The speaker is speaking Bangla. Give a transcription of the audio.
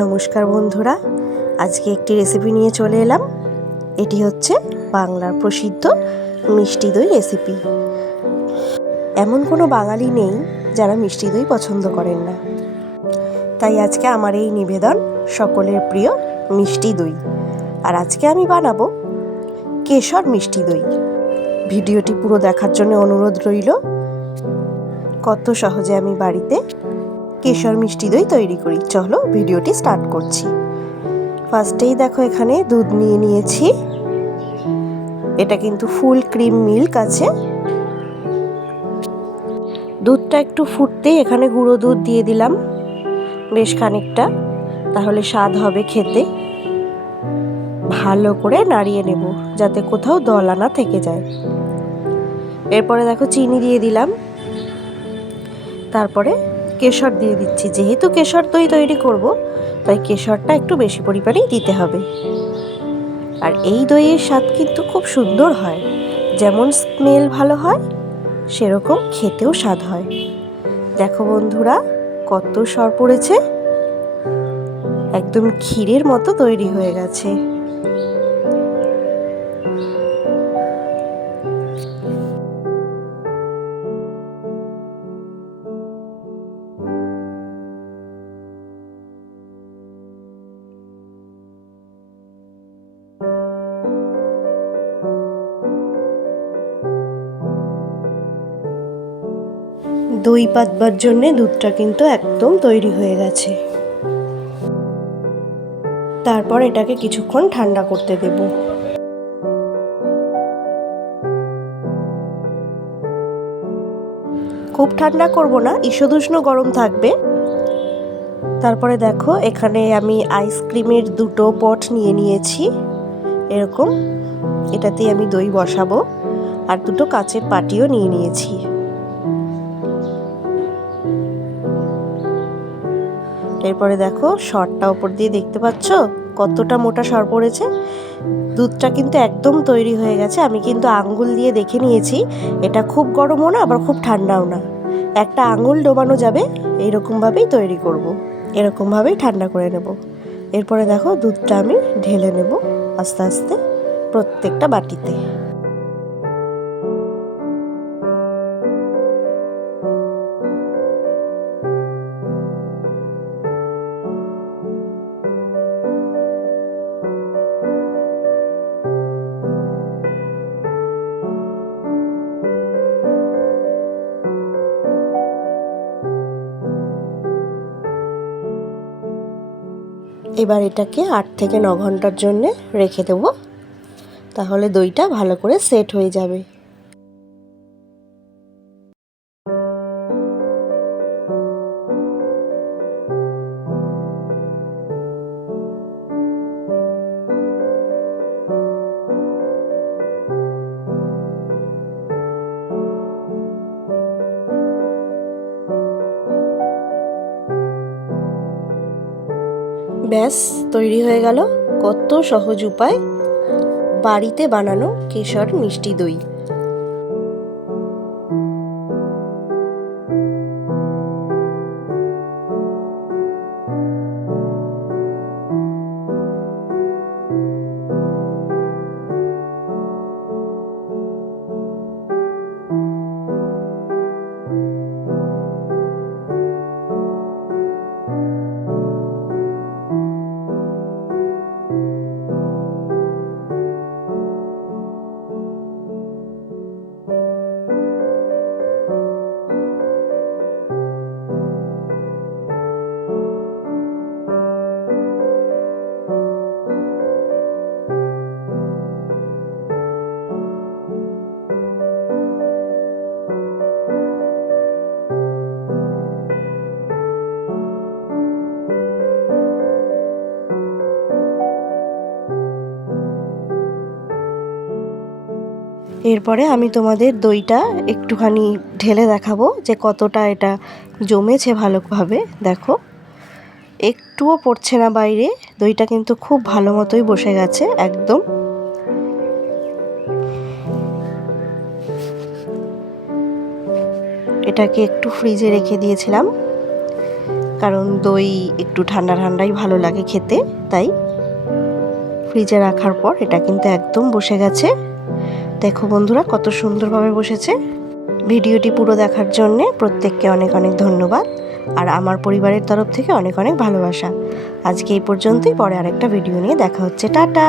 নমস্কার বন্ধুরা, আজকে একটি রেসিপি নিয়ে চলে এলাম। এটি হচ্ছে বাংলার প্রসিদ্ধ মিষ্টি দই রেসিপি। এমন কোনো বাঙালি নেই যারা মিষ্টি দই পছন্দ করেন না। তাই আজকে আমার এই নিবেদন সকলের প্রিয় মিষ্টি দই। আর আজকে আমি বানাবো কেশর মিষ্টি দই। ভিডিওটি পুরো দেখার জন্য অনুরোধ রইল। কত সহজে আমি বাড়িতে কেশর মিষ্টি দই তৈরি করি, চলো ভিডিওটি স্টার্ট করছি। ফার্স্টেই দেখো এখানে দুধ নিয়ে নিয়েছি। এটা কিন্তু ফুল ক্রিম মিল্ক আছে। দুধটা একটু ফুটতেই এখানে গুঁড়ো দুধ দিয়ে দিলাম বেশ খানিকটা, তাহলে স্বাদ হবে খেতে। ভালো করে নাড়িয়ে নেব যাতে কোথাও দলা না থেকে যায়। এরপরে দেখো চিনি দিয়ে দিলাম, তারপরে কেশর দিয়ে দিচ্ছি। যেহেতু কেশর দই তৈরি করব, তাই কেশরটা একটু বেশি পরিমাণেই দিতে হবে। আর এই দইয়ের স্বাদ কিন্তু খুব সুন্দর হয়, যেমন স্মেল ভালো হয় সেরকম খেতেও স্বাদ হয়। দেখো বন্ধুরা, কত সর পড়েছে, একদম ক্ষীরের মতো তৈরি হয়ে গেছে। দই পাতবার জন্যে দুধটা কিন্তু একদম তৈরি হয়ে গেছে। তারপর এটাকে কিছুক্ষণ ঠান্ডা করতে দেব। খুব ঠান্ডা করব না, ঈষদুষ্ণ গরম থাকবে। তারপরে দেখো এখানে আমি আইসক্রিমের দুটো পট নিয়ে নিয়েছি এরকম। এটাতেই আমি দই বসাবো। আর দুটো কাচের বাটিও নিয়ে নিয়েছি। এরপরে দেখো সরটা ওপর দিয়ে দেখতে পাচ্ছ কতটা মোটা সর পড়েছে। দুধটা কিন্তু একদম তৈরি হয়ে গেছে। আমি কিন্তু আঙ্গুল দিয়ে দেখে নিয়েছি, এটা খুব গরমও না আবার খুব ঠান্ডাও না, একটা আঙুল ডোবানো যাবে। এইরকমভাবেই তৈরি করব, এরকমভাবেই ঠান্ডা করে নেব। এরপরে দেখো দুধটা আমি ঢেলে নেব আস্তে আস্তে প্রত্যেকটা বাটিতে। এবার এটাকে 8 থেকে 9 ঘন্টার জন্য রেখে দেবো, তাহলে দইটা ভালো করে সেট হয়ে যাবে। ব্যাস তৈরি হয়ে গেল কত সহজ উপায় বাড়িতে বানানো কেশর মিষ্টি দই। এরপরে আমি তোমাদের দইটা একটুখানি ঢেলে দেখাবো যে কতটা এটা জমেছে ভালোভাবে। দেখো একটুও পড়ছে না বাইরে, দইটা কিন্তু খুব ভালো মতোই বসে গেছে একদম। এটাকে একটু ফ্রিজে রেখে দিয়েছিলাম, কারণ দই একটু ঠান্ডা ঠান্ডাই ভালো লাগে খেতে, তাই ফ্রিজে রাখার পর এটা কিন্তু একদম বসে গেছে। দেখো বন্ধুরা কত সুন্দরভাবে বসেছে। ভিডিওটি পুরো দেখার জন্যে প্রত্যেককে অনেক অনেক ধন্যবাদ, আর আমার পরিবারের তরফ থেকে অনেক অনেক ভালোবাসা। আজকে এই পর্যন্তই, পরে আরেকটা ভিডিও নিয়ে দেখা হচ্ছে। টাটা।